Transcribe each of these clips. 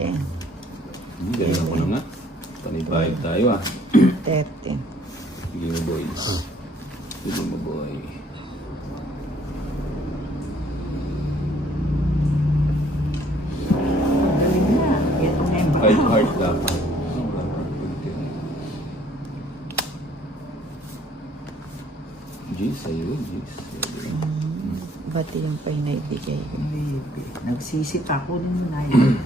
13. Ganun ako na nga. Panibahid tayo ah. 13. Sige mo boy. Sige mo boy. Galing na. Ito nga yung Five baka. heart dapat. Jeez, sa'yo. Jeez. Bati yung pinaibigay ko. Maybe. Nagsisit ako nung na yun.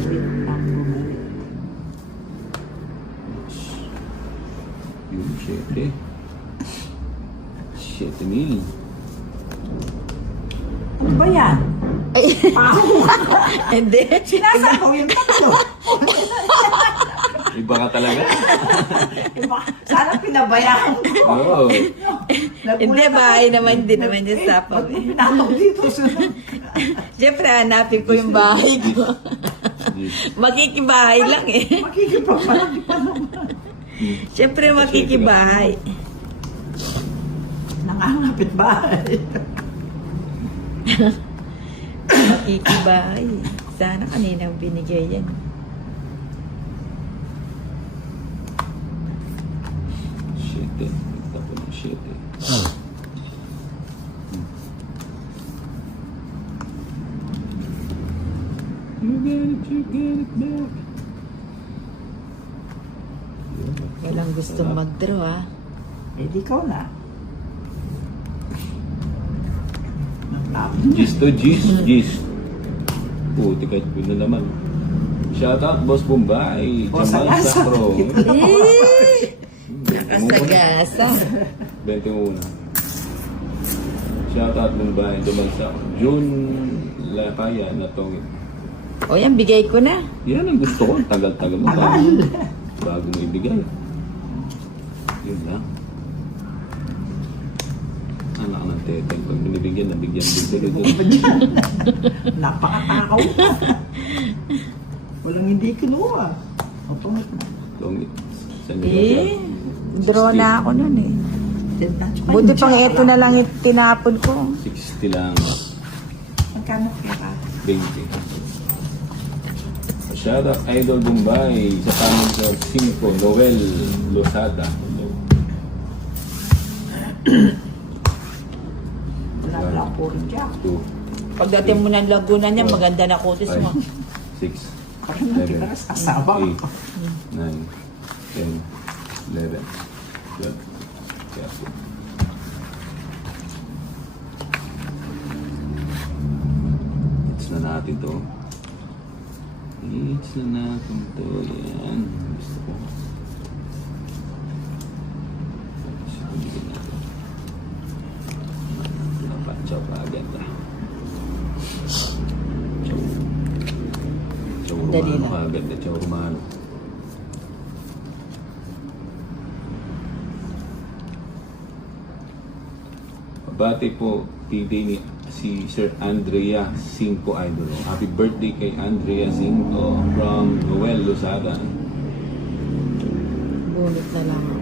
Sweet ang bumalik. Yun, 7. 7,000. Ano ba yan? Hindi. Sinasabaw yung tatlo. Iba ka talaga. Diba? Sana pinabayaan ko. Oo. Hindi, bahay naman din naman yung sapag. Ba't mo pinatong dito? Siyempre, hanapin ko yung bahay ko. Makikibahay lang eh. Makikipagpalaki pa naman. Siyempre, makikibahay. Nangangapit bahay. Makikibahay. Sana kanina binigay yan. Tapo ng 7. You get it back. Walang gustong mag-draw ah. Eh, di ko na. Gis to Gis. Gis. Puti ka na naman. Shout out Boss Bombay. Boss Jamal Agasa. Sacro. Eh! Nakasagasa. 20 muna. Shout out Bombay. Jamal Sacro. June Lakaya na tong. O yan, bigay ko na. Yan ang gusto ko. Tagal-tagal mo. Bago mo ibigay. Yun lang. Anak ng teteng. Pag binibigyan, nabigyan din tuloy doon. Napakatakaw na. Walang hindi kinuha. O, tungit na. Tongit. Saan Eh, draw na ako nun eh. Buti Buti pang eto na lang yung tinapon ko. 60 lang. Magkano kaya? 20. Shout out Idol Bombay sa family sa 5 Noel Losada. Wala po rin dyan. 2, Pagdating mo ng Laguna niya, maganda na kutis mo. 6, Parang nagkiparas asawa. 8, 9, 10, 11, 12, 13. It's na natin to. It's na natin to. Yan. Gusto ko. Bigyan natin. Napatsaw pa agad ah. Chow Dali Romano lang. agad na Chow Romano. Pabati po PD ni si Sir Andrea Cinco Idol. Happy birthday kay Andrea Cinco from Noel Lozada. Bunot na lang ako.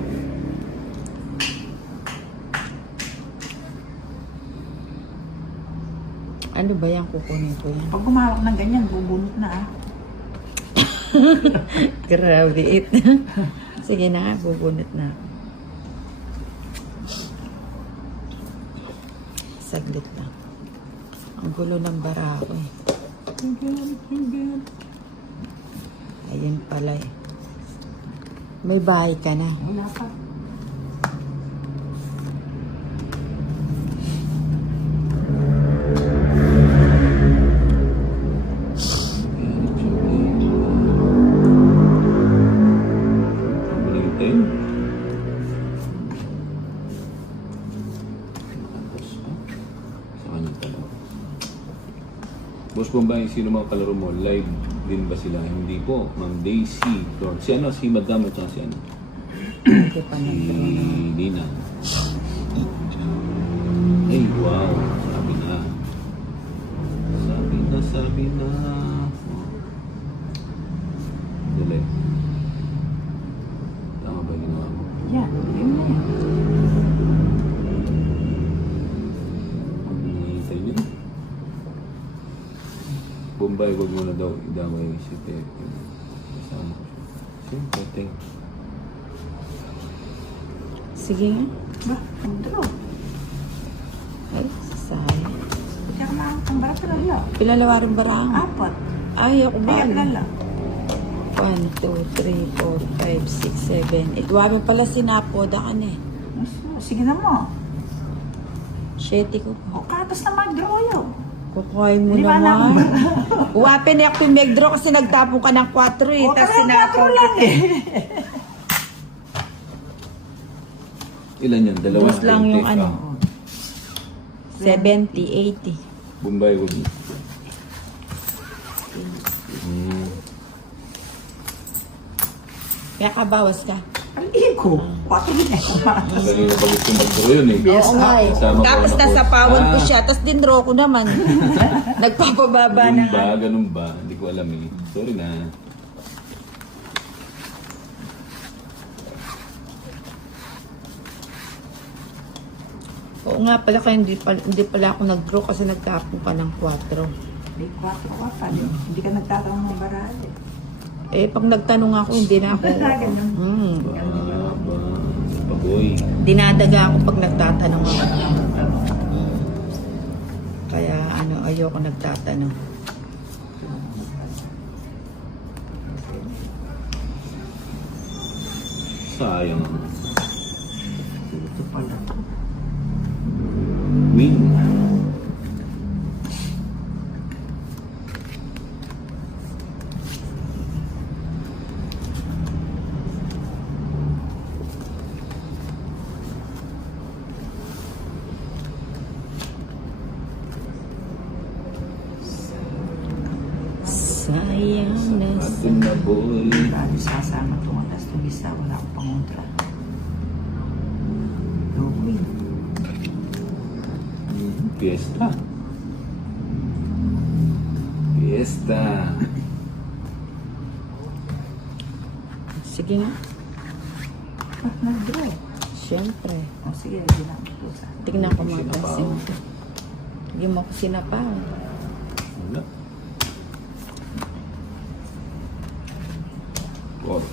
Ano ba yan? Kukunin ko yan. Pag gumawak ng ganyan, bubunot na ah. Grabe it. Sige na nga, bubunot na ako. Saglit lang. Ang gulo ng barako eh. Ayun pala eh. May bahay ka na. Wala pa. Boss Bombay, sino mga kalaro mo? Live din ba sila? Hindi po. Ma'am Daisy. Si ano? Si Madam at saka si ano? Hindi pa Si na. Nina. Ay, wow. Sabi na. Sabi na. Dali. Tama ba yung ginawa mo? Yan. Yun na yan. Hinihintay niyo. Bombay, huwag mo na daw idamay si Pepe. Kasama ko siya. Siyempre, thank you. Sige nga. Ba, ang draw. Ay, sayang. Hindi ako makakang bara talaga. Pilalawarin barang. 4. Ay, ako ba? Hindi lala. 1, 2, 3, 4, 5, 6, 7. Ito amin pala sinapoda ka na eh. Sige na mo. 7 ko O, pa. katas na mag-draw yun. Kukuhain mo Di ba naman. Uwapin ako yung mag-draw kasi nagtapon ka ng 4 eh. O, Tapos talagang 4 sinapaw lang eh. Ilan yan? Dalawa? Dos lang yung 20. ano. Ah, 70, 80. Bombay, huwag mo. Kaya kabawas ka. Ang ko. 4 din eh. Kanina pa gusto mag-draw yun eh. Yes, Oo nga eh. Kasama ko Tapos na po. nasapawan ko Ah. siya. Tapos dinraw ko naman. Nagpapababa na Ganun nga. ba? Ganun ba? Hindi ko alam eh. Sorry na. Oo nga pala kaya hindi pala ako nag-draw kasi nagtapon ka ng 4. May 4 ka pa. Hindi ka nagtatanong ng barali. Eh, pag nagtanong ako, hindi na ako. Ganun. Ba, paboy. Dinadaga ako pag nagtatanong ako. Kaya ano, ayoko nagtatanong. Sayang. Ito pala. Win. Sayang na Atin na boy. Lalo sasama itong alas ng isa. Wala akong pangontra. Gawin. Fiesta. Fiesta. Sige nga. Ba't nag-draw? Siyempre. O sige, hindi na ako pusa. Tignan ko mga Sinapaw. pansin. Hindi mo ako sinapaw. Wala. 40.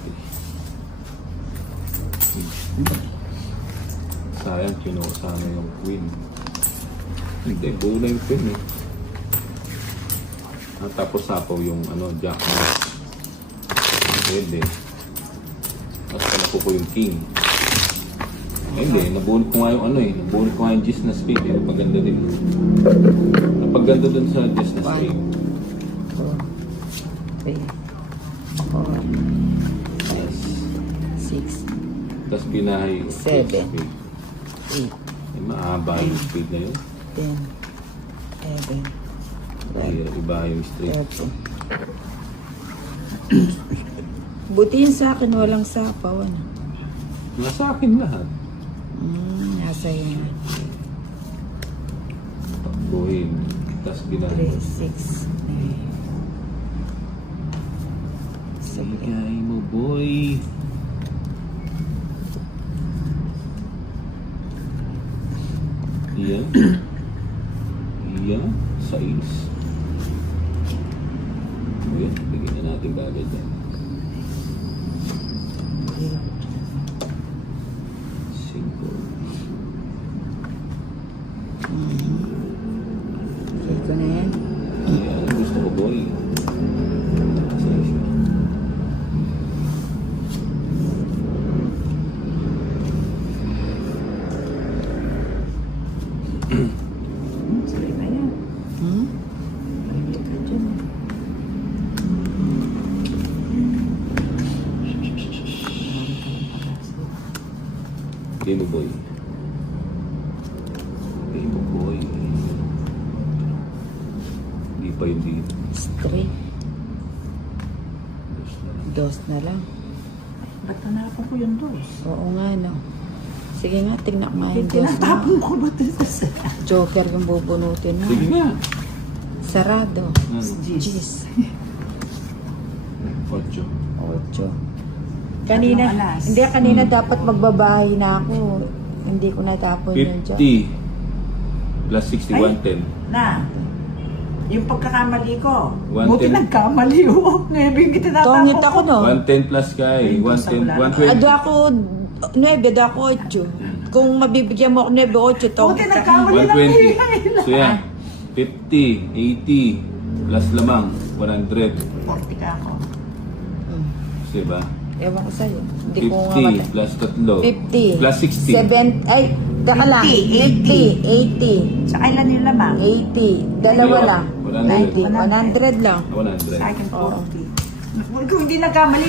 Sayang, kinuha sana yung queen. Hindi, buo na yung queen eh. At tapos sapaw yung ano, jack. Pwede. At pala ko yung king. Hindi, nabunod ko nga yung ano eh. Nabunod ko nga yung gist na spade eh. Napaganda din. Napaganda dun sa gist na spade. 2, 3, 4, Yes. 6, Tapos binahay yung 7. spade. 8, Ay, mahaba yung spade na yun. 10, 11, Ay, iba yung straight. 13. Buti yun sa akin, walang sapaw. Ano? Nasa akin lahat. Nasa yun. Buhin. Tapos 3, binahay. 6, 9. Bigay mo, boy. Iyan. Iyan. 6. Ayan, bigyan na natin bagay dyan. 5. Okay ko na yan. Ayan, gusto ko, boy. Saan siya? Sige na yan. Hmm? Hindi ka dyan. Game boy. Game boy. Hindi pa yun dito. Straight. Dos na lang. Ba't nanapan ko yung dos? Oo nga, no. Sige nga, tignan ko nga yung dos mo. Tinatapon ko ba ito sa Joker yung bubunutin mo. Sige nga. Sarado. Ano? Gis. 8. 8. Kanina, Tatlong alas. hindi kanina dapat magbabahay na ako. Hindi ko natapon yung job. 50. Plus 60, 110. Na. Yung pagkakamali ko. 110. Buti nagkamali oh. Ngayon yung kita natapos. Tongit ako no. 110 plus ka eh. 110, 120. Ado ako 9, ado ako 8. Kung mabibigyan mo ako 9, 8, Buti tongit ako. nagkamali lang 120. So yan, 50, 80, plus lamang, 100. 40 ka ako. Diba? Ewan ko sa'yo. Hindi ko nga 50 mata. plus tatlo. 50. Plus 60. 7, ay, teka lang. 80. 80. Sa kailan yung lamang? 80. Dalawa lang. 100. 90. 100 lang. 100. Sa akin Oo. 40. Kung hindi nagkamali,